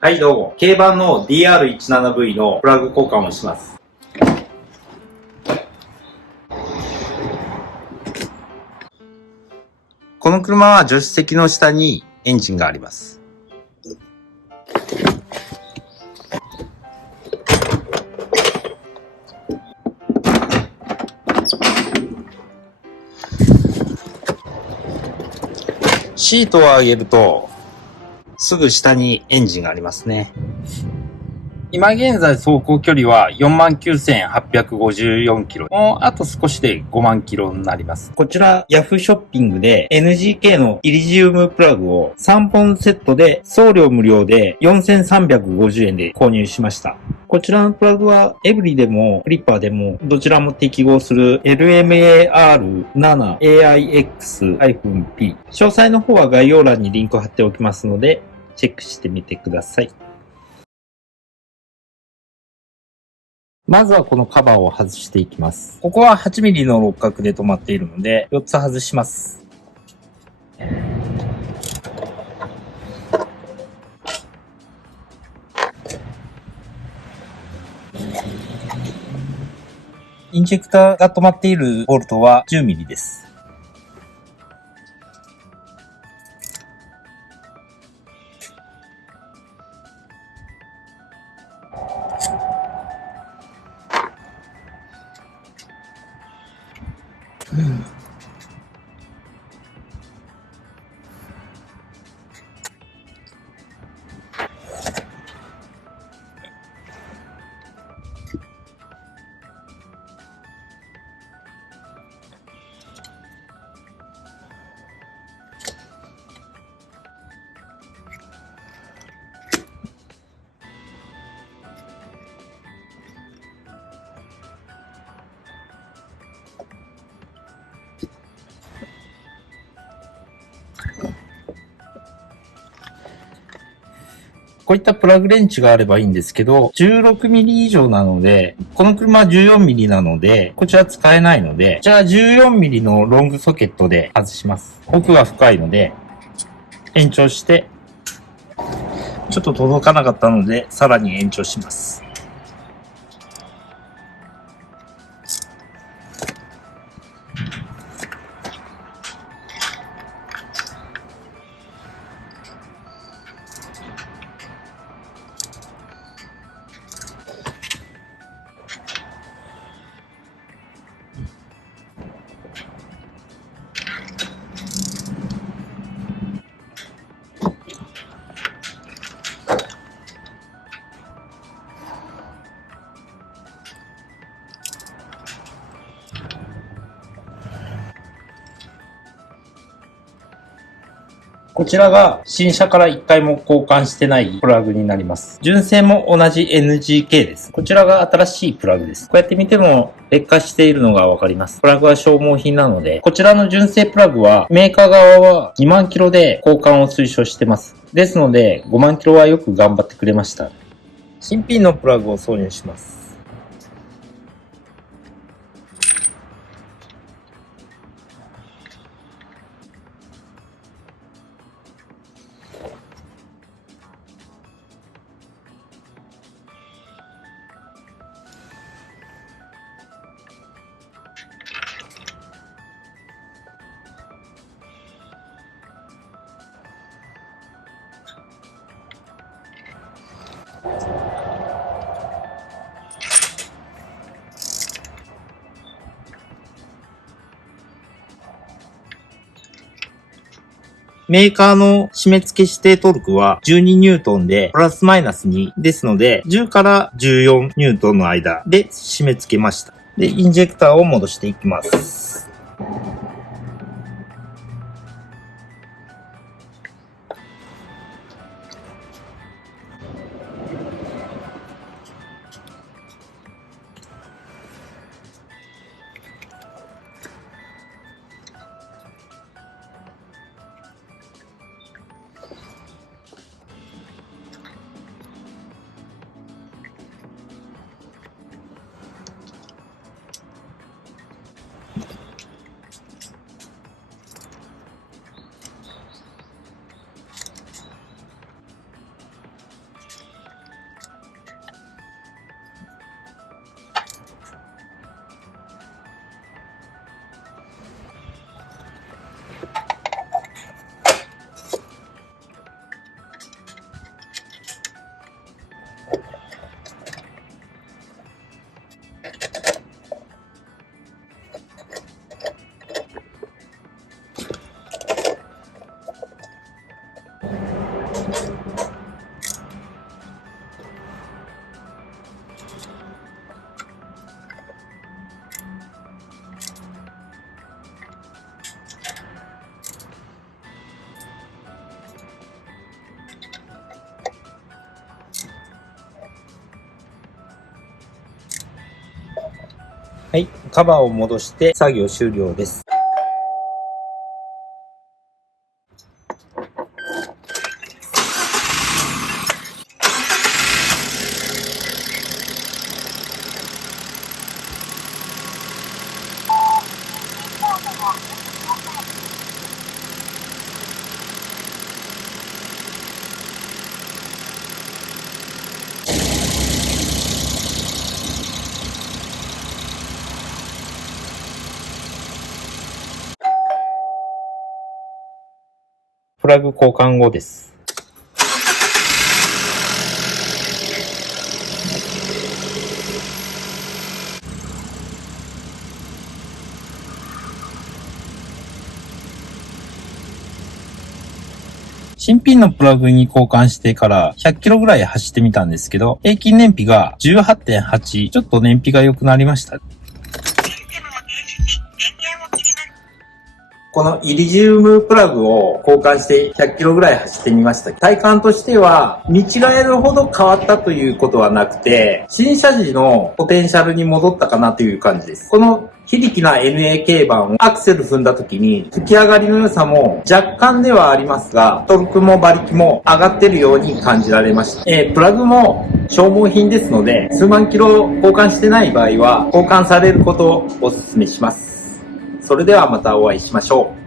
はい、どうも。軽バンの DR17V のプラグ交換をします。この車は助手席の下にエンジンがあります。シートを上げると、すぐ下にエンジンがありますね。今現在走行距離は 49,854 キロ。もうあと少しで5万キロになります。こちらヤフーショッピングで NGK のイリジウムプラグを3本セットで送料無料で 4,350 円で購入しました。こちらのプラグはエブリでもフリッパーでもどちらも適合する LMAR7AIX-P。詳細の方は概要欄にリンクを貼っておきますのでチェックしてみてください。まずはこのカバーを外していきます。ここは 8mm の六角で止まっているので、4つ外します。インジェクターが止まっているボルトは 10mm です。こういったプラグレンチがあればいいんですけど、16mm 以上なので、この車は 14mm なので、こちら使えないので、こちら 14mm のロングソケットで外します。奥が深いので、延長して、ちょっと届かなかったので、さらに延長します。こちらが新車から1回も交換してないプラグになります。純正も同じ NGK です。こちらが新しいプラグです。こうやって見ても劣化しているのがわかります。プラグは消耗品なので、こちらの純正プラグはメーカー側は2万キロで交換を推奨してます。ですので5万キロはよく頑張ってくれました。新品のプラグを挿入します。メーカーの締め付け指定トルクは12ニュートンでプラスマイナス2ですので10から14ニュートンの間で締め付けました。で、インジェクターを戻していきます。カバーを戻して作業終了です。プラグ交換後です。新品のプラグに交換してから100キロぐらい走ってみたんですけど、平均燃費が 18.8、ちょっと燃費が良くなりました。このイリジウムプラグを交換して100キロぐらい走ってみました。体感としては見違えるほど変わったということはなくて、新車時のポテンシャルに戻ったかなという感じです。この非力な NA 板をアクセル踏んだ時に吹き上がりの良さも若干ではありますが、トルクも馬力も上がってるように感じられました。プラグも消耗品ですので、数万キロ交換してない場合は交換されることをお勧めします。それではまたお会いしましょう。